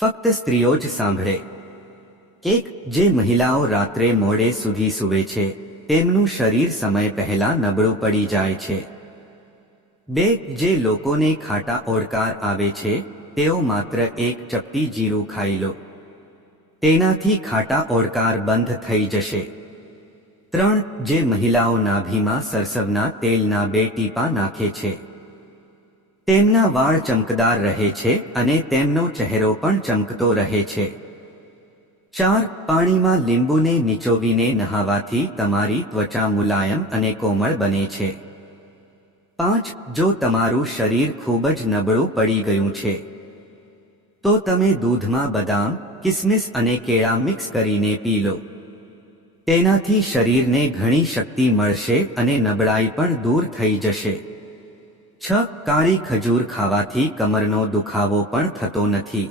ફક્ત સ્ત્રીઓ જ સાંભળે. 1. જે મહિલાઓ રાત્રે મોડે સુધી સૂવે છે તેમનું શરીર સમય પહેલા નબળું પડી જાય છે. 2. જે લોકોને ખાટા ઓડકાર આવે છે તેઓ માત્ર એક ચપટી જીરું ખાઈ લો, તેનાથી ખાટા ઓડકાર બંધ થઈ જશે. 3. જે મહિલાઓ નાભીમાં સરસવના તેલના 2 ટીપા નાખે છે તેમના વાળ ચમકદાર રહે છે અને તેમનો ચહેરો પણ ચમકતો રહે છે. 4. પાણીમાં લીંબુને નીચોવીને નહાવાથી તમારી ત્વચા મુલાયમ અને કોમળ બને છે. 5. જો તમારું શરીર ખૂબ જ નબળું પડી ગયું છે તો તમે દૂધમાં બદામ, કિસમિસ અને કેળા મિક્સ કરીને પી લો, તેનાથી શરીરને ઘણી શક્તિ મળશે અને નબળાઈ પણ દૂર થઈ જશે. 6. કાળી ખજૂર ખાવાથી કમરનો દુખાવો પણ થતો નથી.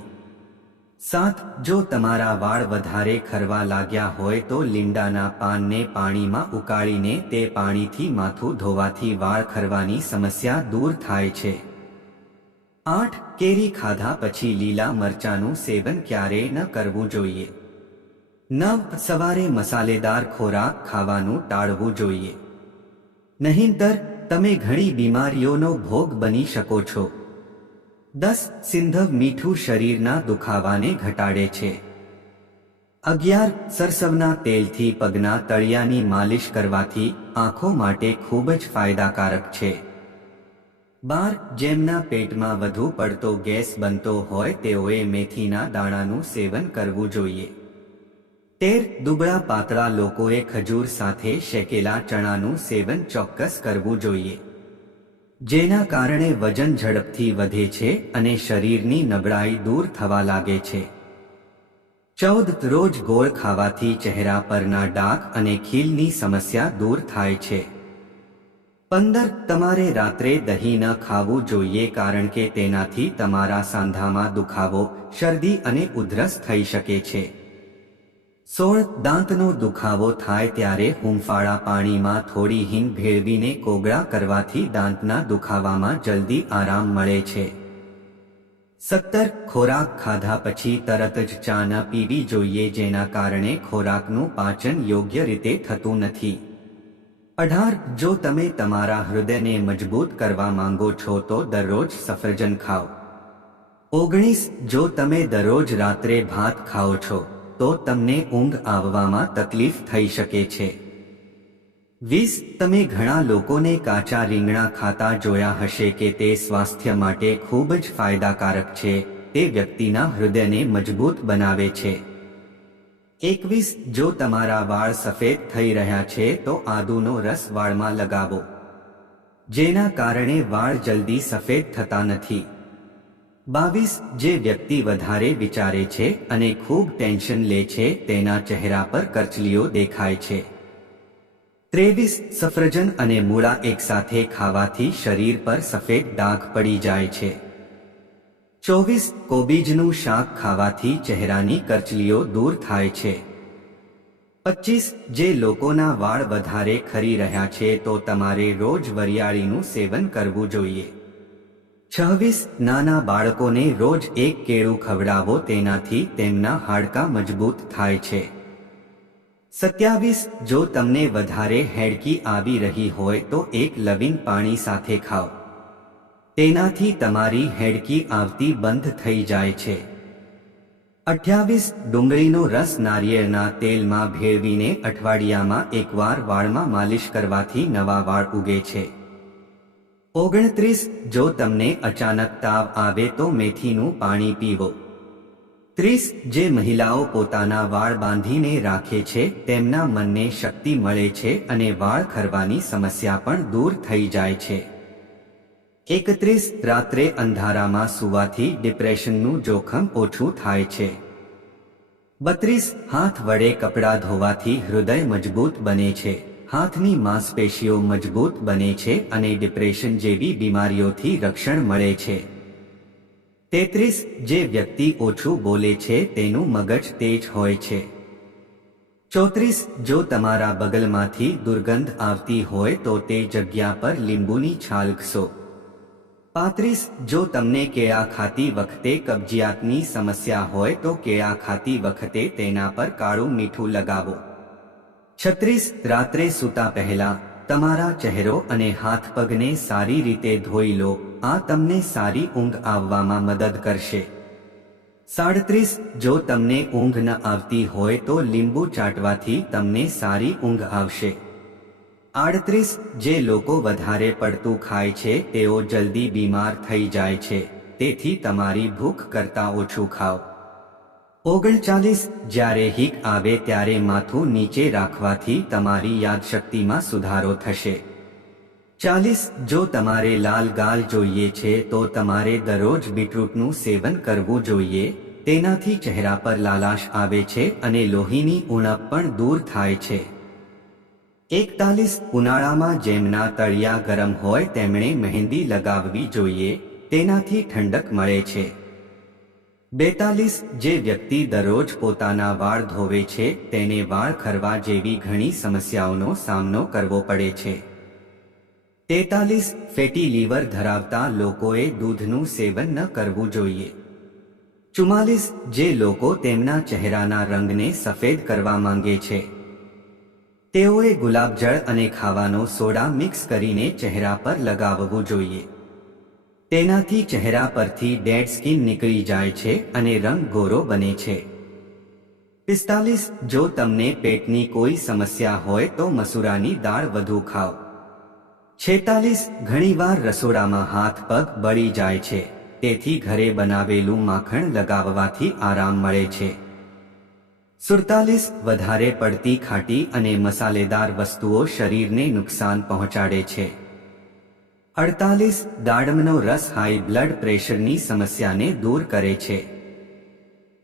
7. જો તમારા વાળ વધારે ખરવા લાગ્યા હોય તો લીમડાના પાનને પાણીમાં ઉકાળીને તે પાણીથી માથું ધોવાથી વાળ ખરવાની સમસ્યા દૂર થાય છે. 8. કેરી ખાધા પછી લીલા મરચાંનું સેવન ક્યારેય ન કરવું જોઈએ. 9. સવારે મસાલેદાર ખોરાક ખાવાનું ટાળવું જોઈએ, નહીંતર તમે ઘણી બીમારીઓનો ભોગ બની શકો છો. 10. સિંધવ મીઠું શરીરના દુખાવાને ઘટાડે છે. 11. સરસવના તેલથી પગના તળિયાની માલિશ કરવાથી આંખો માટે ખૂબ જ ફાયદાકારક છે. 12. જેમના પેટમાં વધુ પડતો ગેસ બનતો હોય તેઓએ મેથીના દાણાનું સેવન કરવું જોઈએ. 13. દુબળા પાતળા લોકોએ ખજૂર સાથે શેકેલા ચણાનું સેવન ચોક્કસ કરવું જોઈએ, જેના કારણે વજન ઝડપથી વધે છે અને શરીરની નબળાઈ દૂર થવા લાગે છે. 14. રોજ ગોળ ખાવાથી ચહેરા પરના ડાઘ અને ખીલની સમસ્યા દૂર થાય છે. 15. તમારે રાત્રે દહીં ન ખાવું જોઈએ કારણ કે તેનાથી તમારા સાંધામાં દુખાવો, શરદી અને ઉધરસ થઈ શકે છે. 16. દાંતનો દુખાવો થાય ત્યારે હૂંફાળા પાણીમાં થોડી હિંગ ભેળવીને કોગળા કરવાથી દાંતના દુખાવામાં જલ્દી આરામ મળે છે. 17. ખોરાક ખાધા પછી તરત જ ચા ન પીવી જોઈએ જેના કારણે ખોરાકનું પાચન યોગ્ય રીતે થતું નથી. 18. જો તમે તમારા હૃદયને મજબૂત કરવા માંગો છો તો દરરોજ સફરજન ખાઓ. 19. જો તમે દરરોજ રાત્રે ભાત ખાઓ છો તો તમને ઊંઘ આવવામાં તકલીફ થઈ શકે છે. 20. તમે ઘણા લોકોને કાચા રીંગણા ખાતા જોયા હશે કે તે સ્વાસ્થ્ય માટે ખૂબ જ ફાયદાકારક છે, તે વ્યક્તિના હૃદયને મજબૂત બનાવે છે. 21. જો તમારા વાળ સફેદ થઈ રહ્યા છે તો આદુનો રસ વાળમાં લગાવો, જેના કારણે વાળ જલ્દી સફેદ થતા નથી. 22. જે વ્યક્તિ વધારે વિચારે છે અને ખૂબ ટેન્શન લે છે તેના ચહેરા પર કરચલીઓ દેખાય છે. 23. સફરજન અને મૂળા એકસાથે ખાવાથી શરીર પર સફેદ ડાઘ પડી જાય છે. 24. કોબીજનું શાક ખાવાથી ચહેરાની કરચલીઓ દૂર થાય છે. 25. જે લોકોના વાળ વધારે ખરી રહ્યા છે તો તમારે રોજ વરિયાળીનું સેવન કરવું જોઈએ. 26. નાના બાળકોને રોજ એક કેળું ખવડાવો, તેનાથી તેમના હાડકાં મજબૂત થાય છે. 27. જો તમને વધારે હેડકી આવી રહી હોય તો એક લવિંગ પાણી સાથે ખાઓ, તેનાથી તમારી હેડકી આવતી બંધ થઈ જાય છે. 28. ડુંગળીનો રસ નારિયેળના તેલમાં ભેળવીને અઠવાડિયામાં એકવાર વાળમાં માલિશ કરવાથી નવા વાળ ઉગે છે. 29. જો તમને અચાનક તાવ આવે તો મેથીનું પાણી પીવો. 30. જે મહિલાઓ પોતાના વાળ બાંધીને રાખે છે તેમના મનને શક્તિ મળે છે અને વાળ ખરવાની સમસ્યા પણ દૂર થઈ જાય છે. 31. રાત્રે અંધારામાં સૂવાથી ડિપ્રેશનનું જોખમ ઓછું થાય છે. 32. હાથ વડે કપડાં ધોવાથી હૃદય મજબૂત બને છે, હાથની માંસપેશીઓ મજબૂત બને છે અને ડિપ્રેશન જેવી બીમારીઓથી રક્ષણ મળે છે. 33. જે વ્યક્તિ ઓછું બોલે છે તેનું મગજ તેજ હોય છે. 34. જો તમારા બગલમાંથી દુર્ગંધ આવતી હોય તો તે જગ્યા પર લીંબુની છાલ ઘસો. 35 જો તમને કેળા ખાતી વખતે કબજિયાતની સમસ્યા હોય તો કેળા ખાતી વખતે તેના પર કાળું મીઠું લગાવો. 36 રાત્રે સૂતા પહેલા તમારા ચહેરો અને હાથ પગને સારી રીતે ધોઈ લો, આ તમને સારી ઊંઘ આવવામાં મદદ કરશે. 37 જો તમને ઊંઘ ન આવતી હોય તો લીંબુ ચાટવાથી તમને સારી ઊંઘ આવશે. 38 જે લોકો વધારે પડતું ખાય છે તેઓ જલ્દી બીમાર થઈ જાય છે, તેથી તમારી ભૂખ કરતાં ઓછું ખાઓ. 39 જ્યારે હીક આવે ત્યારે માથું નીચે રાખવાથી તમારી યાદશક્તિમાં સુધારો થશે. 40 જો તમારે લાલ ગાલ જોઈએ છે તો તમારે દરરોજ બીટરૂટનું સેવન કરવું જોઈએ, તેનાથી ચહેરા પર લાલાશ આવે છે અને લોહીની ઉણપ પણ દૂર થાય છે. 41 ઉનાળામાં જેમના તળિયા ગરમ હોય તેમણે મહેંદી લગાવવી જોઈએ, તેનાથી ઠંડક મળે છે. 42 જે વ્યક્તિ દરરોજ પોતાના વાળ ધોવે છે તેને વાળ ખરવા જેવી ઘણી સમસ્યાઓનો સામનો કરવો પડે છે. 43 ફેટી લીવર ધરાવતા લોકોએ દૂધનું સેવન ન કરવું જોઈએ. 44 જે લોકો તેમના ચહેરાના રંગને સફેદ કરવા માંગે છે તેઓએ ગુલાબજળ અને ખાવાનો સોડા મિક્સ કરીને ચહેરા પર લગાવવું જોઈએ. તેનાથી ચહેરા પરથી ડેડ સ્કિન નીકળી જાય છે અને રંગ ગોરો બને છે. 45 જો તમને પેટની કોઈ સમસ્યા હોય તો મસૂરાની દાળ વધુ ખાઓ. 46 ઘણીવાર રસોડામાં હાથ પગ બળી જાય છે, તેથી ઘરે બનાવેલું માખણ લગાવવાથી આરામ મળે છે. 47 વધારે પડતી ખાટી અને મસાલેદાર વસ્તુઓ શરીરને નુકસાન પહોંચાડે છે. 48 દાડમનો રસ હાઈ બ્લડ પ્રેશરની સમસ્યાને દૂર કરે છે.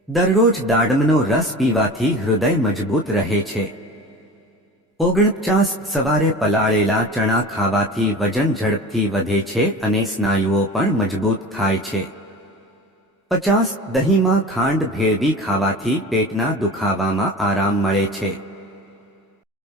દરરોજ દાડમનો રસ પીવાથી હૃદય મજબૂત રહે છે. 49 સવારે પલાળેલા ચણા ખાવાથી વજન ઝડપથી વધે છે અને સ્નાયુઓ પણ મજબૂત થાય છે. 50 દહીંમાં ખાંડ ભેળવી ખાવાથી પેટના દુખાવામાં આરામ મળે છે.